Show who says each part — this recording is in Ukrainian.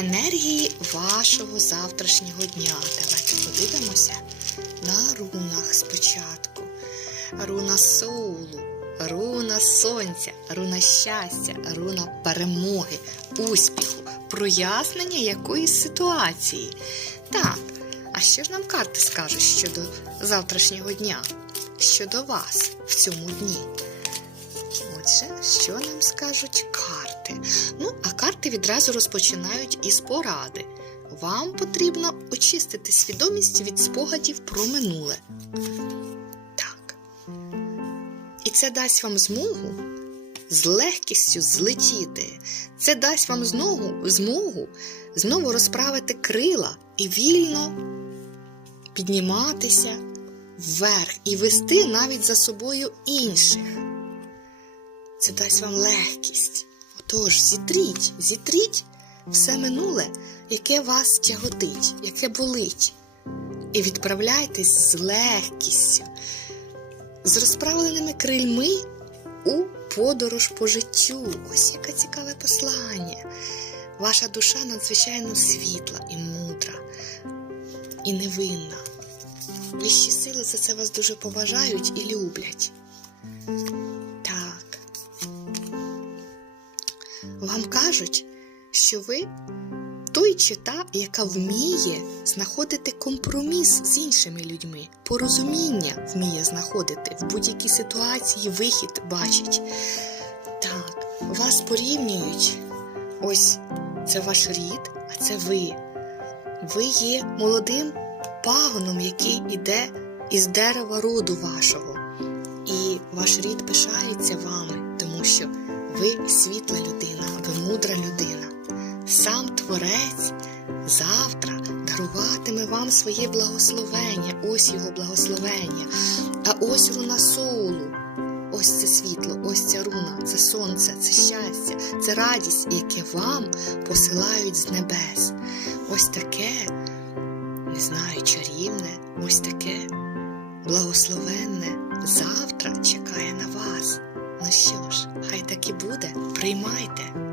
Speaker 1: енергії вашого завтрашнього дня. Давайте подивимося на рунах спочатку. Руна соулу, руна сонця, руна щастя, руна перемоги, успіху, прояснення якоїсь ситуації. Так, а що ж нам карти скажуть щодо завтрашнього дня? Щодо вас в цьому дні? Отже, що нам скажуть карти? Ну, а карти відразу розпочинають із поради. Вам потрібно очистити свідомість від спогадів про минуле. Так. І це дасть вам змогу з легкістю злетіти. Це дасть вам знову змогу знову розправити крила і вільно підніматися вверх і вести навіть за собою інших. Це дасть вам легкість. Отож, зітріть, зітріть все минуле, яке вас тяготить, яке болить. І відправляйтесь з легкістю, з розправленими крильми у подорож по життю. Ось яке цікаве послання. Ваша душа надзвичайно світла і мудра, і невинна. Вищі сили за це вас дуже поважають і люблять. Вам кажуть, що ви той чи та, яка вміє знаходити компроміс з іншими людьми, порозуміння вміє знаходити в будь-якій ситуації вихід бачить. Так, вас порівнюють. Ось це ваш рід, а це ви. Ви є молодим пагоном, який іде із дерева роду вашого. І ваш рід пишається вами, тому що ви світла людина, ви мудра людина. Сам Творець завтра даруватиме вам своє благословення, ось його благословення. А ось руна соулу. Ось це світло, ось ця руна, це сонце, це щастя, це радість, яке вам посилають з небес. Ось таке, не знаю, чарівне, ось таке благословенне завтра чекає на вас. Ну що так і буде, приймайте.